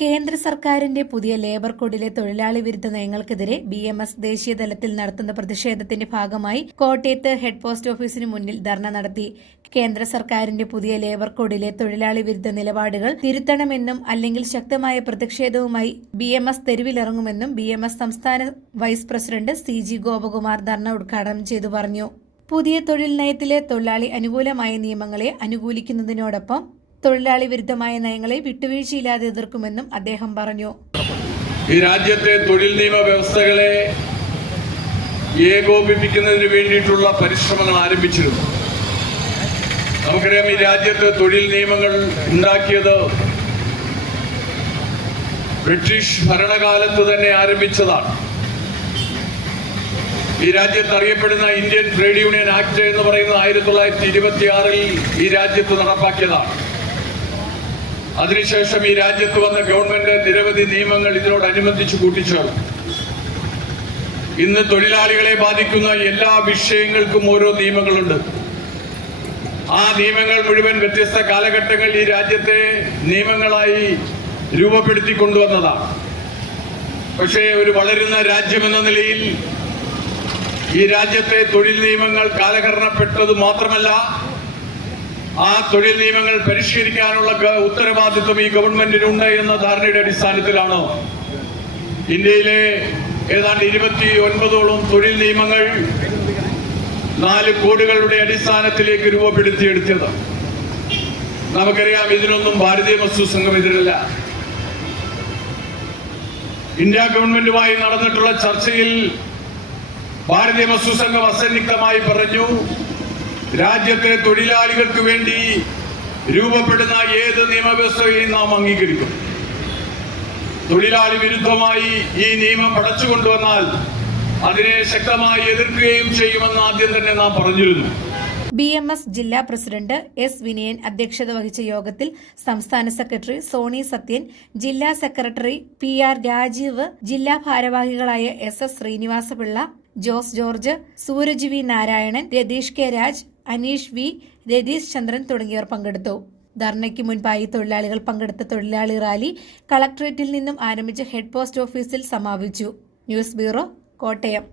കേന്ദ്ര സർക്കാരിന്റെ പുതിയ ലേബർ കോഡിലെ തൊഴിലാളി വിരുദ്ധ നയങ്ങൾക്കെതിരെ BMS ദേശീയ തലത്തിൽ നടത്തുന്ന പ്രതിഷേധത്തിന്റെ ഭാഗമായി കോട്ടയത്ത് ഹെഡ് പോസ്റ്റ് ഓഫീസിന് മുന്നിൽ ധർണ നടത്തി. കേന്ദ്ര സർക്കാരിന്റെ പുതിയ ലേബർ കോഡിലെ തൊഴിലാളി വിരുദ്ധ നിലപാടുകൾ തിരുത്തണമെന്നും അല്ലെങ്കിൽ ശക്തമായ പ്രതിഷേധവുമായി BMS തെരുവിലിറങ്ങുമെന്നും BMS സംസ്ഥാന വൈസ് പ്രസിഡന്റ് CG ഗോപകുമാർ ധർണ ഉദ്ഘാടനം ചെയ്തു പറഞ്ഞു. പുതിയ തൊഴിൽ നയത്തിലെ തൊഴിലാളി അനുകൂലമായ നിയമങ്ങളെ അനുകൂലിക്കുന്നതിനോടൊപ്പം തൊഴിലാളി വിരുദ്ധമായ നയങ്ങളെ വിട്ടുവീഴ്ചയില്ലാതെ എതിർക്കുമെന്നും അദ്ദേഹം പറഞ്ഞു. ഈ രാജ്യത്തെ തൊഴിൽ നിയമ വ്യവസ്ഥകളെ ഏകോപിപ്പിക്കുന്നതിന് വേണ്ടിയിട്ടുള്ള പരിശ്രമങ്ങൾ ആരംഭിച്ചിരുന്നു. നമുക്കറിയാം, ഈ രാജ്യത്ത് തൊഴിൽ നിയമങ്ങൾ ഉണ്ടാക്കിയത് ബ്രിട്ടീഷ് ഭരണകാലത്ത് തന്നെ ആരംഭിച്ചതാണ്. ഈ രാജ്യത്ത് അറിയപ്പെടുന്ന ഇന്ത്യൻ ട്രേഡ് യൂണിയൻ ആക്ട് എന്ന് പറയുന്നത് 1926 ഈ രാജ്യത്ത് നടപ്പാക്കിയതാണ്. അതിനുശേഷം ഈ രാജ്യത്ത് വന്ന ഗവൺമെന്റ് നിരവധി നിയമങ്ങൾ ഇതിനോടനുബന്ധിച്ച് കൂട്ടിച്ചേർത്തു. ഇന്ന് തൊഴിലാളികളെ ബാധിക്കുന്ന എല്ലാ വിഷയങ്ങൾക്കും ഓരോ നിയമങ്ങളുണ്ട്. ആ നിയമങ്ങൾ മുഴുവൻ വ്യത്യസ്ത കാലഘട്ടങ്ങൾ ഈ രാജ്യത്തെ നിയമങ്ങളായി രൂപപ്പെടുത്തിക്കൊണ്ടുവന്നതാണ്. പക്ഷേ ഒരു വളരുന്ന രാജ്യമെന്ന നിലയിൽ ഈ രാജ്യത്തെ തൊഴിൽ നിയമങ്ങൾ കാലഹരണപ്പെട്ടത് മാത്രമല്ല, ആ തൊഴിൽ നിയമങ്ങൾ പരിഷ്കരിക്കാനുള്ള ഉത്തരവാദിത്വം ഈ ഗവൺമെന്റിനുണ്ട് എന്ന ധാരണയുടെ അടിസ്ഥാനത്തിലാണ് ഇന്ത്യയിലെ ഏതാണ്ട് 29ഓളം തൊഴിൽ നിയമങ്ങൾ 4 കോഡുകളുടെ അടിസ്ഥാനത്തിലേക്ക് രൂപപ്പെടുത്തിയെടുത്തത്. നമുക്കറിയാം, ഇതിനൊന്നും ഭാരതീയ മസ്ദൂർ സംഘം എതിരല്ല. ഇന്ത്യ ഗവൺമെന്റുമായി നടന്നിട്ടുള്ള ചർച്ചയിൽ ഭാരതീയ മസ്ദൂർ സംഘം അസന്നിഗ്ധമായി പറഞ്ഞു, രാജ്യത്തെ തൊഴിലാളികൾക്ക് വേണ്ടി രൂപപ്പെടുന്ന ഏത് നിയമവ്യവസ്ഥയെയും നാം അംഗീകരിക്കും. തൊഴിലാളി വിരുദ്ധമായി ഈ നിയമം പടച്ചുകൊണ്ടുവന്നാൽ അതിനെ ശക്തമായി എതിർക്കുകയും ചെയ്യുമെന്ന് ആദ്യം തന്നെ നാം പറഞ്ഞിരുന്നു. BMS ജില്ലാ പ്രസിഡന്റ് S. വിനയൻ അധ്യക്ഷത വഹിച്ച യോഗത്തിൽ സംസ്ഥാന സെക്രട്ടറി സോണി സത്യൻ, ജില്ലാ സെക്രട്ടറി PR രാജീവ്, ജില്ലാ ഭാരവാഹികളായ SS Srinivasapillai, Jose George, Sooraj V. Narayanan, Ratheesh K. Raj, Aneesh V, Ratheesh Chandran തുടങ്ങിയവർ പങ്കെടുത്തു. ധർണയ്ക്ക് മുൻപായി തൊഴിലാളികൾ പങ്കെടുത്ത തൊഴിലാളി റാലി കളക്ടറേറ്റിൽ നിന്നും ആരംഭിച്ച് ഹെഡ് പോസ്റ്റ് ഓഫീസിൽ സമാപിച്ചു. News bureau, Kottayam.